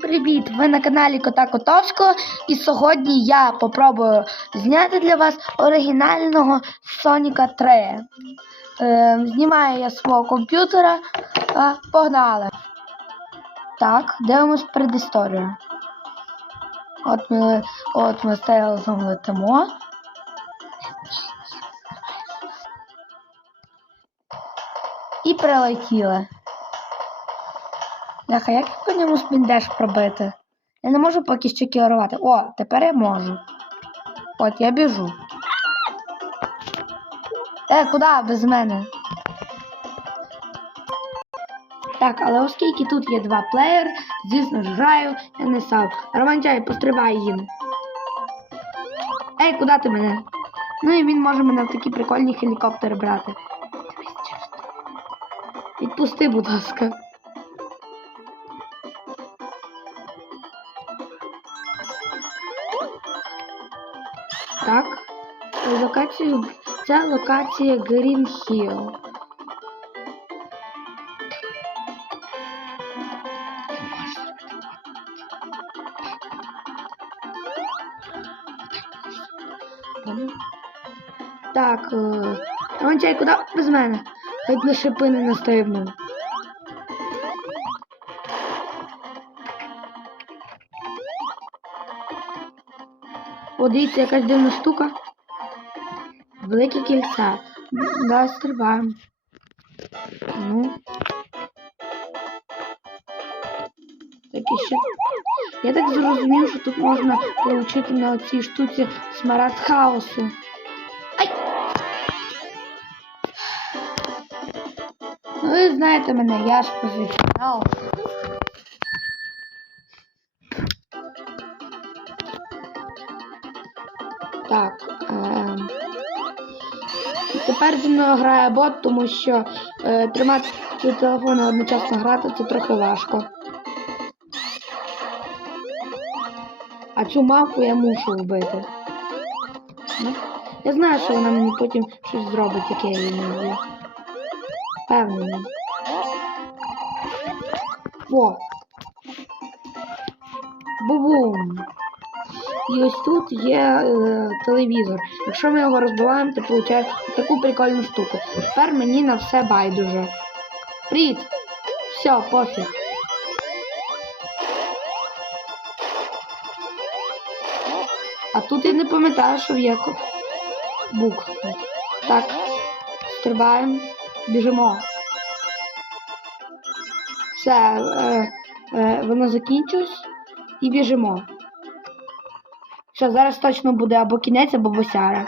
Привіт! Ви на каналі Кота Котовського і сьогодні я попробую зняти для вас оригінального Соніка 3. Е, знімаю я свого комп'ютера. А, погнали! Так, дивимось предісторію. От ми, от ми стояли летимо. І прилетіли. Ляха, як по ньому спіндеш пробити? Я не можу поки що керувати. О, тепер я можу. От, я біжу. Е, куди без мене? Так, але оскільки тут є два плеєри, звісно ж граю, я не сам. Романчай, пострибай їм. Ей, куди ти мене? Ну і він може мене в такі прикольні хелікоптери брати. Відпусти, будь ласка. Локацію. Це локація Green Hill. Так, е, куди без мене? Хай на шипи не настрибнув. О, дивіться, якась дивна штука. Великі кільця. Да, стрибаємо. Ну. Так і ще. Я так зрозумів, що тут можна отримати на цій штуці смарад хаосу. Ай! Ну, ви знаєте мене, я ж професіонал. Тепер зі мною грає бот, тому що е, тримати телефони одночасно грати це трохи важко. А цю мавку я мушу вбити. Ну, Я знаю, що вона мені потім щось зробить, яке я її не вб'ю. Певний. О! Бу-бум! І ось тут є е, телевізор. Якщо ми його розбиваємо, то получаємо таку прикольну штуку. Тепер мені на все байдуже. Привіт! Все, пофіг. А тут я не пам'ятаю, що є букви. Так, стрибаємо, біжимо. Все, е, е, воно закінчилось і біжимо. Що, зараз точно буде або кінець, або босяра.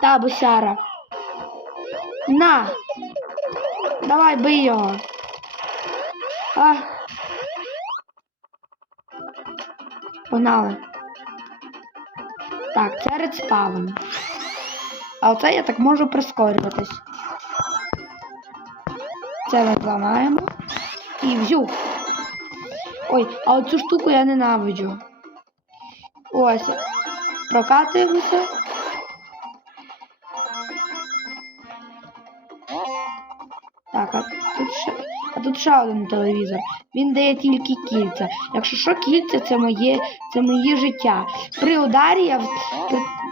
Та, босяра. На! Давай, бий його. А. Погнали. Так, це редспаун. А оце я так можу прискорюватись. Це ми зламаємо. І взюх. Ой, а оцю штуку я ненавиджу. Ось. Прокатуємося. Так, а тут ще, а тут ще один телевізор. Він дає тільки кільця. Якщо що, кільця це моє, це моє життя. При ударі, я,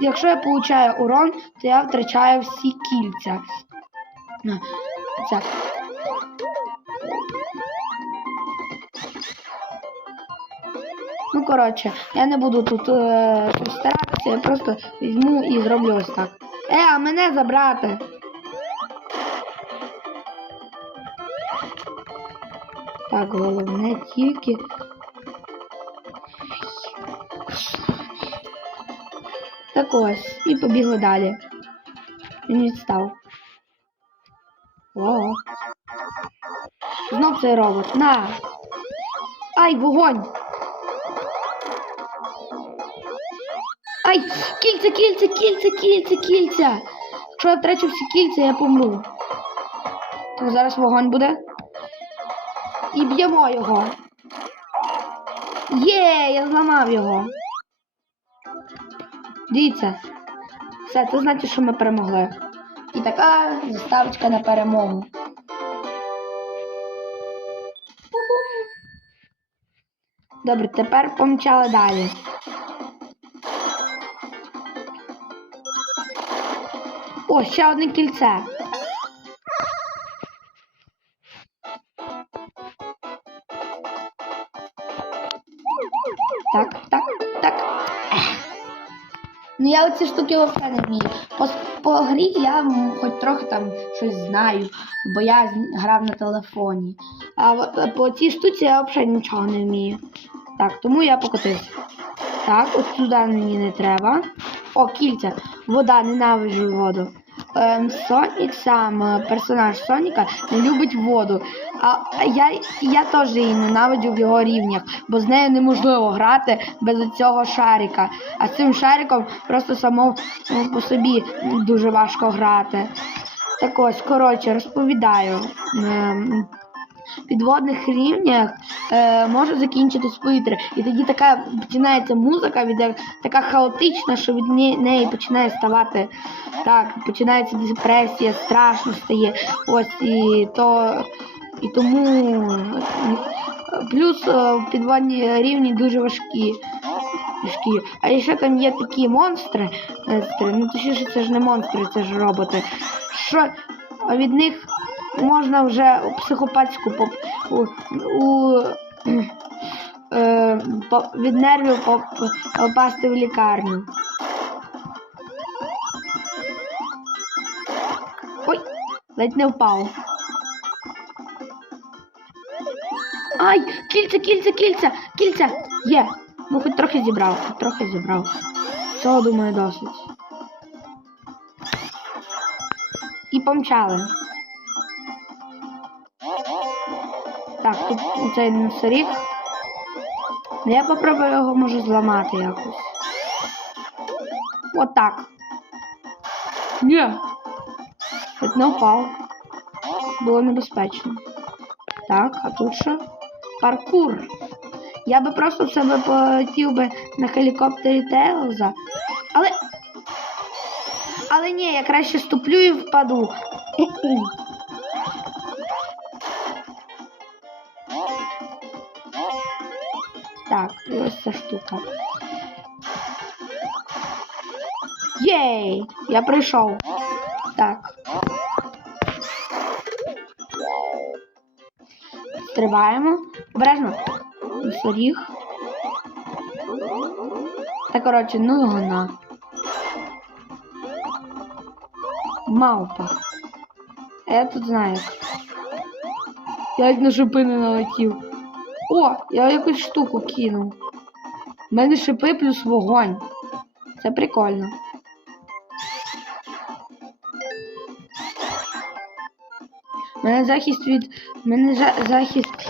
якщо я получаю урон, то я втрачаю всі кільця. Це. Ну, коротше, я не буду тут е, щось я просто візьму і зроблю ось так. Е, а мене забрати. Так, головне тільки. Так ось, і побігли далі. Він відстав. О. Знов цей робот. На! Ай, вогонь! Ай! Кільця, кільця, кільця, кільця, кільця! Якщо я втрачу всі кільця, я помру. Так, зараз вогонь буде. І б'ємо його. Є, я зламав його. Дивіться. Все, це значить, що ми перемогли. І така заставочка на перемогу. Добре, тепер помчали далі. О, ще одне кільце. Так, так, так. Ну я оці штуки взагалі не вмію. По, по грі я хоч трохи там щось знаю, бо я грав на телефоні. А по цій штуці я взагалі нічого не вмію. Так, тому я покотився. Так, от сюди мені не треба. О, кільця. Вода, ненавиджу воду. Ем, Сонік сам, е, персонаж Соніка, не любить воду. А я, я теж її ненавиджу в його рівнях, бо з нею неможливо грати без цього шарика. А цим шариком просто само по собі дуже важко грати. Так ось, коротше, розповідаю. Підводних рівнях е, може закінчитись повітря. І тоді така починається музика, від, така хаотична, що від неї, починає ставати так, починається депресія, страшно стає. Ось і то і тому е, плюс е, підводні рівні дуже важкі. важкі. А ще там є такі монстри, ну точніше це ж не монстри, це ж роботи. Що від них можна вже у психопатську поп, у, у, е, по, від нервів поп, попасти в лікарню. Ой, ледь не впав. Ай, кільця, кільця, кільця, кільця. Є. Ну хоч трохи зібрав, хоч трохи зібрав. Цього, думаю, досить. І помчали. Так, тут цей носоріг. Я попробую його може зламати якось. Отак. Ні. Тут впав. Було небезпечно. Так, а тут що? Паркур. Я би просто в себе полетів би на хелікоптері Тейлза. Але. Але ні, я краще ступлю і впаду. Ця штука. Єй! Я прийшов. Так. Стрибаємо. Обережно. Соріг. Та коротше, ну його на. Мавпа. Я тут знаю. Я на шипи не налетів. О, я якусь штуку кинув. У мене шипи плюс вогонь. Це прикольно. У мене захист від. У мене за... захист.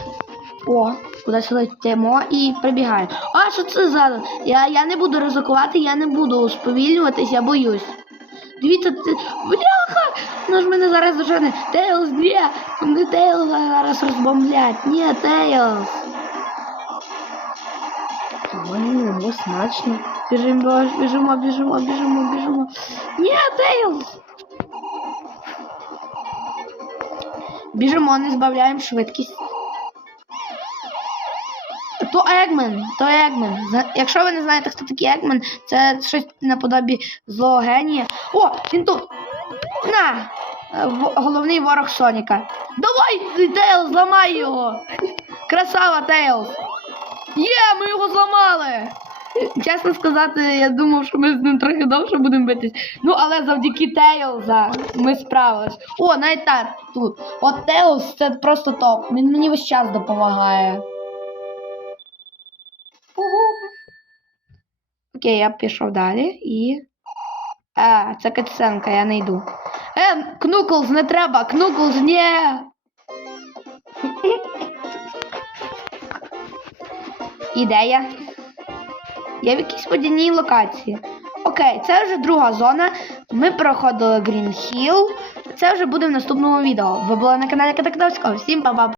О, кудись летимо і прибігаю. А, що це за? Я, я не буду ризикувати, я не буду сповільнюватись, я боюсь. Дивіться, це. Бляха! Ну ж мене зараз дожене. Тейлз, ні! Вони Тейлз зараз розбомблять. Ні, Тейлз. Ой, було смачно. Біжимо, біжимо, біжимо, біжимо, біжимо. Ні, Тейлз! Біжимо, не збавляємо швидкість. То Егмен, то Егмен. Якщо ви не знаєте, хто такий Егмен, це щось наподобі злого генія. О, він тут! На! Е, Головний ворог Соніка. Давай, Тейлз, зламай його! Красава, Тейлз! Є, ми його зламали! Чесно сказати, я думав, що ми з ним трохи довше будемо битись. Ну, але завдяки Тейлза ми справились. О, навіть так тут. От Тейлз це просто топ. Він мені весь час допомагає. Окей, я пішов далі і. А, це катсценка, я не йду. Е, Кнуклз, не треба! Кнуклз, ні! Ідея. Я в якійсь водяній локації. Окей, це вже друга зона. Ми проходили Green Hill. Це вже буде в наступному відео. Ви були на каналі Катактовського. Всім па-па!